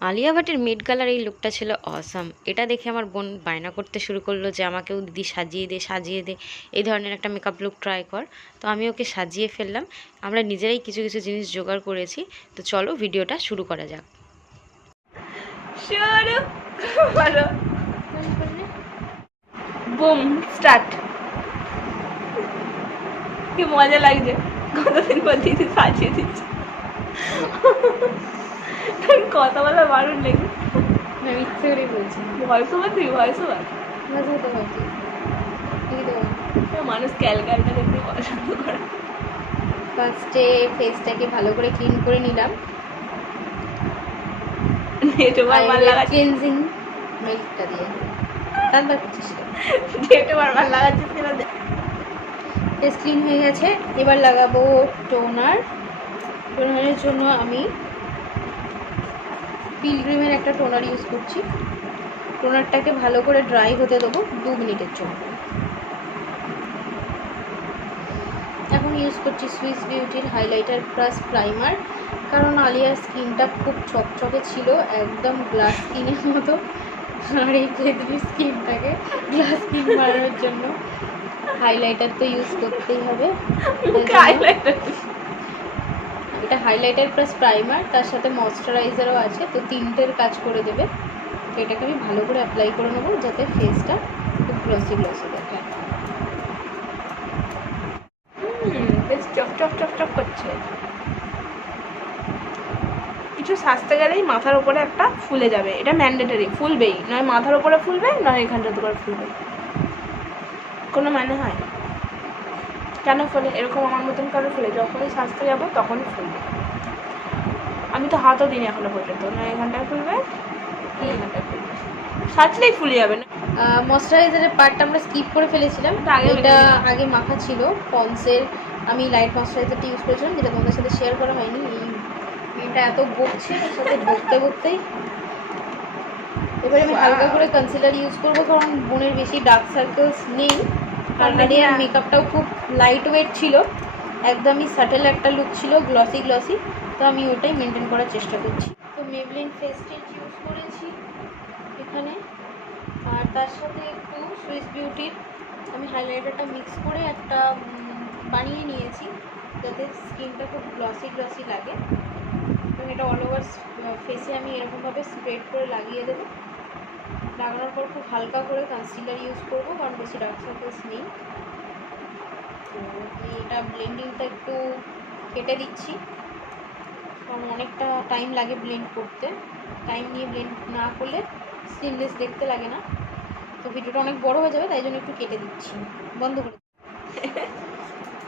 Alia ভাটের mid গালার এই লুকটা ছিল অসাম। এটা দেখে আমার বোন বায়না করতে শুরু করলো যে আমাকেও দিদি সাজিয়ে দে, এই ধরনের একটা মেকআপ লুক ট্রাই কর। তো আমি ওকে সাজিয়ে ফেললাম। আমরা নিজেরাই কিছু কিছু জিনিস জোগাড় করেছি। তো চলো ভিডিওটা শুরু করা যাক। Broom start. কি মজা লাগছে, কতদিন পর দিদি সাজিয়ে দিচ্ছে। কথা বলা বারণ লেগে আমি ইচ্ছে করেই বলছি, ভয়েস ওভার দিই, ভয়েস ওভার মানুষ ক্যালকালটা দেখতে পছন্দ করে। ফার্স্টে ফেসটাকে ভালো করে ক্লিন করে নিলাম। নেট ওভার মার লাগাচ্ছিস, ক্লিনজিং মিল্কটা দিয়ে তারপর নেট ওভার মার লাগাচ্ছিস কিনা দেখ। ফেস ক্লিন হয়ে গেছে। এবার লাগাবো টোনার। টোনারের জন্য আমি পিলগ্রিমের একটা টোনার ইউজ করছি। টোনারটাকে ভালো করে ড্রাই হতে দেবো 2 মিনিটের জন্য। এখন ইউজ করছি সুইস বিউটির হাইলাইটার প্লাস প্রাইমার, কারণ আলিয়ার স্কিনটা খুব চকচকে ছিল, একদম গ্লাস স্কিনের মতো। আর এই ফেদরির স্কিনটাকে গ্লাস স্কিন বানানোর জন্য হাইলাইটার তো ইউজ করতেই হবে। এটা হাইলাইটার প্লাস প্রাইমার, তার সাথে ময়শ্চারাইজারও আছে, তো তিনটের কাজ করে দেবে। তো এটাকে আমি ভালো করে অ্যাপ্লাই করে নেবো যাতে ফেসটা খুব গ্লসি দেখায়। বেশ চক চক চক চক করছে। কিছু সাজতে গেলেই মাথার উপরে একটা ফুলে যাবে, এটা ম্যান্ডেটরি, ফুলবেই, নয় মাথার উপরে ফুলবে নয় এখানটাতে করে ফুলবে, কোনো মানে হয় কেন ফলে এরকম আমার মতন কারো ফুলে, যখনই সাজতে যাবো তখনই ফুলবে। আমি তো হাতও দিই এখনো পর্যন্ত, নয় এখানটায় ফুলবে এখানটায় ফুলবে, সাজলেই ফুলে যাবে না। ময়শ্চারাইজারের পার্টটা আমরা স্কিপ করে ফেলেছিলাম, এটা আগে মাখা ছিল পন্সের। আমি লাইট ময়শ্চারাইজারটা ইউজ করেছিলাম, যেটা তোমাদের সাথে শেয়ার করা হয়নি। এটা এত বকছে, এর সাথে বকতেই এবারে আমি হালকা করে কনসিলার ইউজ করবো, কারণ বোনের বেশি ডার্ক সার্কেলস নেই। আর আলিয়ার মেকআপটাও খুব লাইট ওয়েট ছিল, একদমই সাটেল একটা লুক ছিল, গ্লসি। তো আমি ওটাই মেনটেন করার চেষ্টা করছি। তো মেবলিন ফেস টিন্ট ইউজ করেছি এখানে, আর তার সাথে একটু সুইস বিউটির আমি হাইলাইটারটা মিক্স করে একটা বানিয়ে নিয়েছি, যাতে স্কিনটা খুব গ্লসি লাগে। এবং এটা অল ওভার ফেসে আমি এরকমভাবে স্প্রেড করে লাগিয়ে দেবো। লাগানোর পর খুব হালকা করে কনসিলার ইউজ করবো, কারণ বেশি ডার্ক সার্কেলস নেই। তো আমি এটা ব্লেন্ডিংটা একটু কেটে দিচ্ছি, কারণ অনেকটা টাইম লাগে ব্লেন্ড করতে। টাইম নিয়ে ব্লেন্ড না করলে সিমলেস দেখতে লাগে না। তো ভিডিওটা অনেক বড় হয়ে যাবে, তাই জন্য একটু কেটে দিচ্ছি, বন্ধ করে।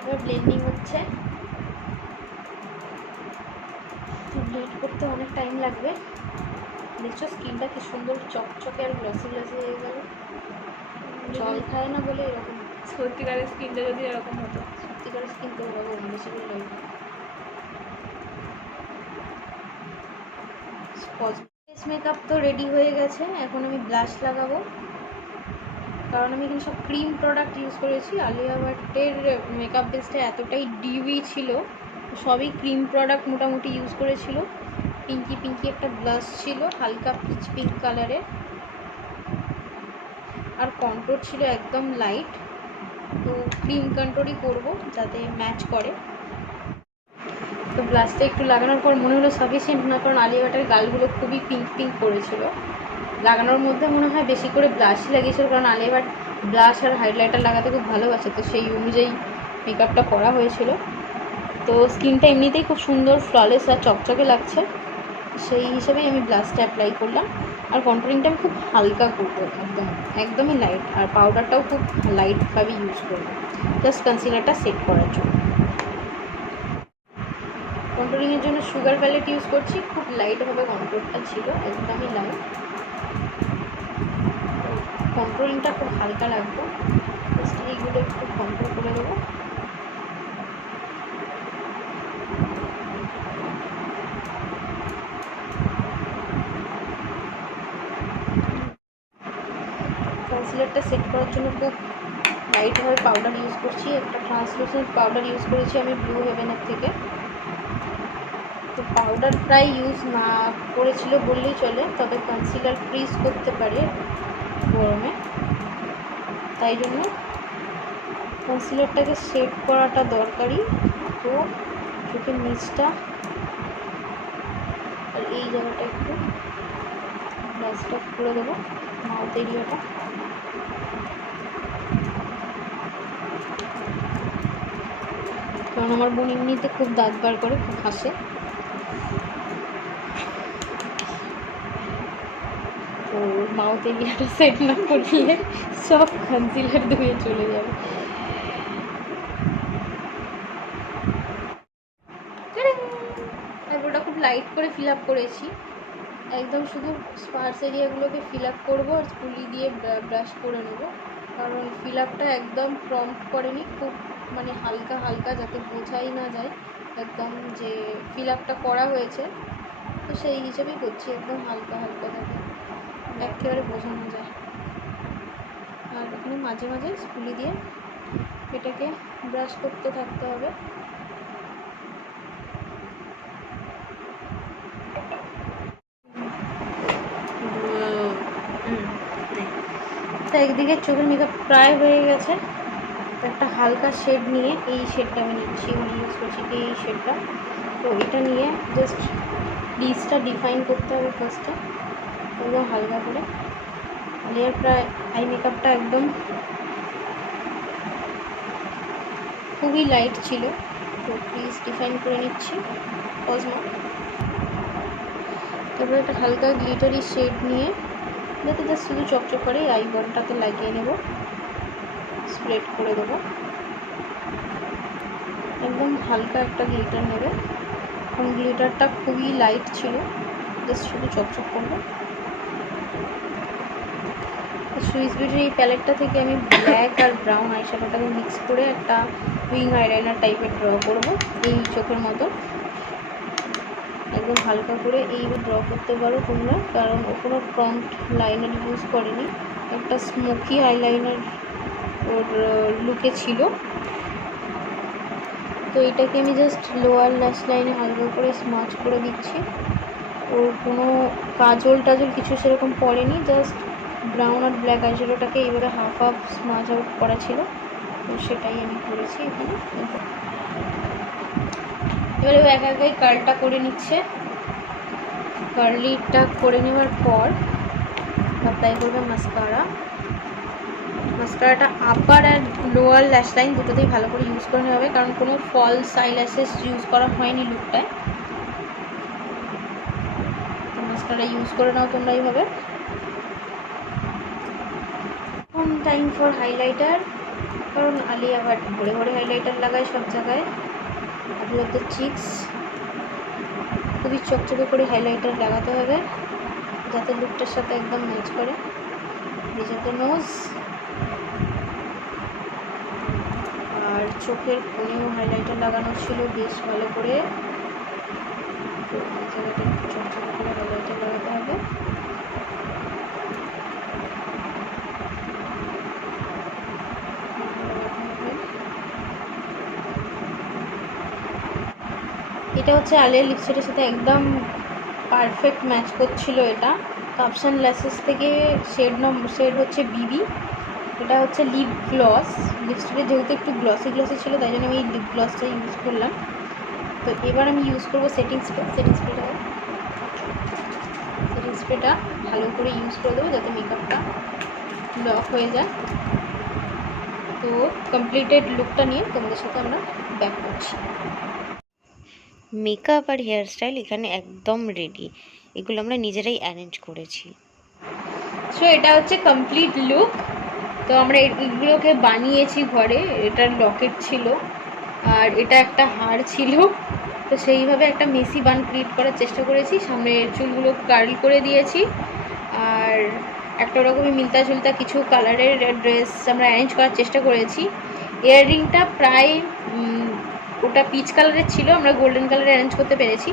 এবার ব্লেন্ডিং হচ্ছে, ব্লেন্ড করতে অনেক টাইম লাগবে। দেখছো স্কিনটা কি সুন্দর চকচকে আর গ্লসি হয়ে গেল, জল খায় না বলে এরকম। সত্যিকারের স্কিনটা যদি এরকম হতো, সত্যিকারের স্কিন তো এরকম বেশি করে লাগবে। ফেস মেকআপ তো রেডি হয়ে গেছে, এখন আমি ব্লাশ লাগাবো, কারণ আমি এখানে সব ক্রিম প্রোডাক্ট ইউজ করেছি। আলিয়া ভাটের মেকআপ বেসটা এতটাই ডিউই ছিল, সবই ক্রিম প্রোডাক্ট মোটামুটি ইউজ করেছিল। পিঙ্কি একটা ব্লাশ ছিল হালকা পিচ পিঙ্ক কালারের, আর কন্ট্রোর ছিল একদম লাইট। তো ক্রিম কন্ট্রোরই করবো যাতে ম্যাচ করে। তো ব্লাশটা একটু লাগানোর পর মনে হলো সাফিসিয়েন্ট না, কারণ আলিয়া ভাটের গালগুলো খুবই পিঙ্ক করেছিল। লাগানোর মধ্যে মনে হয় বেশি করে ব্লাশই লাগিয়েছিল, কারণ আলিয়া ভাট ব্লাশ আর হাইলাইটার লাগাতে খুব ভালোবাসে, তো সেই অনুযায়ী মেকআপটা করা হয়েছিল। তো স্কিনটা এমনিতেই খুব সুন্দর ফ্ললেস আর চকচকে লাগছে, সেই হিসেবেই আমি ব্লাশটা অ্যাপ্লাই করলাম। আর কন্ট্রোলিংটা আমি খুব হালকা করবো, একদমই লাইট, আর পাউডারটাও খুব লাইটভাবে ইউজ করবো, জাস্ট কনসিলারটা সেট করার জন্য। কন্ট্রোলিংয়ের জন্য সুগার প্যালেট ইউজ করছি, খুব লাইটভাবে কন্ট্রোলটা ছিল, একদমই লাইট। কন্ট্রোলিংটা খুব হালকা লাগবে, জাস্ট এইগুলো একটু কন্ট্রোল করে দেবো। কনসিলারটা সেট করার জন্য খুব লাইটভাবে পাউডার ইউজ করছি, একটা ট্রান্সলুসেন্ট পাউডার ইউজ করেছি আমি ব্লু হেভেনের থেকে। তো পাউডার প্রায় ইউজ না করেছিল বললেই চলে, তবে কনসিলার ফ্রিজ করতে পারে গরমে, তাই জন্য কনসিলারটাকে শেড করাটা দরকারি। তো চোখের নিচটা আর এই জায়গাটা একটু ব্রাশটা করে দেবো, মাউথ এরিয়াটা। কারণ আমার বোন এমনিতে খুব দাঁত বার করে, খুব হাসে, তো মাউথ এরিয়াটা সেট না করলে সব কনসিলার ধুয়ে চলে যাবে। তারপর ওটা খুব লাইট করে ফিল আপ করেছি, একদম শুধু স্পার্স এরিয়াগুলোকে ফিল আপ করবো আর তুলি দিয়ে ব্রাশ করে নেবো। কারণ ফিল আপটা একদম প্রম্পট করেনি, খুব মানে হালকা হালকা, যাতে বোঝাই না যায় একদম যে ফিল আপটা করা হয়েছে, তো সেই হিসেবেই করছি, একদম হালকা হালকা যাতে একেবারে বোঝানো যায়। আর এখানে মাঝে মাঝে স্পুলি দিয়ে এটাকে ব্রাশ করতে থাকতে হবে। তো একদিকে চোখের মেকআপ প্রায় হয়ে গেছে, একটা হালকা শেড নিয়ে, এই শেডটা আমি নিচ্ছি, মানে ইউজ করছি এই শেডটা। তো এটা নিয়ে জাস্ট লিজটা ডিফাইন করতে হবে ফার্স্টে, একদম হালকা করে। আলিয়ার প্রায় আই মেকআপটা একদম খুবই লাইট ছিল, তো প্লিজ ডিফাইন করে নিচ্ছি কসমো। তারপরে একটা হালকা গ্লিটারি শেড নিয়ে যাতে জাস্ট শুধু চকচক করে আই বনটাকে লাগিয়ে নেব, স্প্রেড করে দেবো। একদম হালকা একটা গ্লিটার নেবে, কারণ গ্লিটারটা খুবই লাইট ছিল, জাস্ট শুধু চকচক করবো। সুইস বিউটির এই প্যালেটটা থেকে আমি ব্ল্যাক আর ব্রাউন আইশ্যাডোটাকে মিক্স করে একটা উইং আইলাইনার টাইপের ড্র করব এই চোখের মতো। একদম হালকা করে এই ড্র করতে পারো তোমরা, কারণ ও কোনো প্রম্পট লাইনার ইউজ করেনি, একটা স্মোকি আইলাইনার ওর লুকে ছিল। তো এটাকে আমি জাস্ট লোয়ার ল্যাশ লাইনে হালকা করে স্মাচ করে দিচ্ছি। ওর কোনো কাজল টাজল কিছু সেরকম পড়েনি, জাস্ট ব্রাউন আর ব্ল্যাক আইশ্যাডোটাকে এইভাবে হাফ হাফ স্মাচ আউট করা ছিল, তো সেটাই আমি করেছি এখানে। এবারে ও একা একাই কার্লটা করে নিচ্ছে। কার্লিটা করে নেওয়ার পর অ্যাপ্লাই করবে মাস্কারা। মাস্কারাটা আপার আর লোয়ার ল্যাশ লাইন দুটোতেই ভালো করে ইউজ করে নেওয়া হবে, কারণ কোনো ফলস আইল্যাশেস ইউজ করা হয়নি লুকটায়। তো মাস্কারা ইউজ করে নাও তোমরা এইভাবে। এখন টাইম ফর হাইলাইটার, কারণ আলি আবার ভরে ভরে হাইলাইটার লাগায় সব জায়গায়। আলি অফ দ্য চিক্স খুবই চকচকে করে হাইলাইটার লাগাতে হবে, যাতে লুকটার সাথে একদম ম্যাচ করে। নিচ অফ দ্য নোজ আর চোখের কোণেও হাইলাইটার লাগানো ছিল বেশ ভালো করে, তো এই জায়গাটা একটু চকচকে করে হাইলাইটার লাগাতে হবে। এটা হচ্ছে আলিয়ার লিপস্টিকের সাথে একদম পারফেক্ট ম্যাচ করছিল। এটা কাপশন ল্যাশেস থেকে শেড হচ্ছে বিবি, এটা হচ্ছে লিপ গ্লস। লিপস্টিকের যেহেতু একটু গ্লসি গ্লসি ছিল, তাই জন্য আমি এই লিপ গ্লসটা ইউজ করলাম। তো এবার আমি ইউজ করবো সেটিং স্প্রেটা ভালো করে ইউজ করে দেবো, যাতে মেকআপটা লক হয়ে যায়। তো কমপ্লিটেড লুকটা নিয়ে তোমাদের সাথে আমরা ব্যাক করছি। মেকআপ আর হেয়ারস্টাইল এখানে একদম রেডি, এগুলো আমরা নিজেরাই অ্যারেঞ্জ করেছি। সো এটা হচ্ছে কমপ্লিট লুক। তো আমরা এগুলোকে বানিয়েছি ঘরে। এটার লকেট ছিল আর এটা একটা হার ছিল, তো সেইভাবে একটা মেসি বান ক্রিয়েট করার চেষ্টা করেছি। সামনের চুলগুলো কার্ল করে দিয়েছি, আর একটা ওরকমই মিলতা ঝুলতা কিছু কালারের ড্রেস আমরা অ্যারেঞ্জ করার চেষ্টা করেছি। ইয়াররিংটা প্রায় ওটা পিচ কালারের ছিল, আমরা গোল্ডেন কালারে অ্যারেঞ্জ করতে পেরেছি,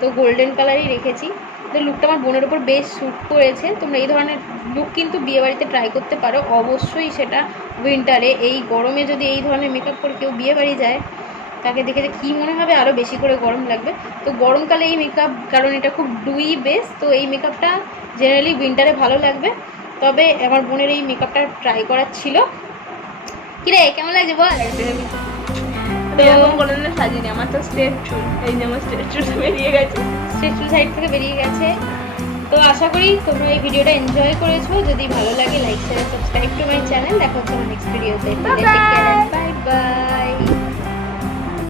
তো গোল্ডেন কালারই রেখেছি। তো লুকটা আমার বোনের ওপর বেশ শ্যুট করেছে। তোমরা এই ধরনের লুক কিন্তু বিয়েবাড়িতে ট্রাই করতে পারো, অবশ্যই সেটা উইন্টারে। এই গরমে যদি এই ধরনের মেকআপ করে কেউ বিয়েবাড়ি যায়, তাকে দেখে যে কী মনে হবে আরও বেশি করে গরম লাগবে। তো গরমকালে এই মেকআপ, কারণ এটা খুব ডুই বেস, তো এই মেকআপটা জেনারেলি উইন্টারে ভালো লাগবে। তবে আমার বোনের এই মেকআপটা ট্রাই করার ছিল। কিরে কেমন লাগছে বল? এরকম করে না সাজিনি, আমার তো স্ট্রেট চুল, এই যে আমার স্ট্রেট চুল বেরিয়ে গেছে, স্ট্রেট চুল সাইড থেকে বেরিয়ে গেছে। তো আশা করি তোমরা এই ভিডিওটা এনজয় করেছো। যদি ভালো লাগে like share subscribe to my channel. দেখা হচ্ছে আমার নেক্সট ভিডিওতে। Bye bye.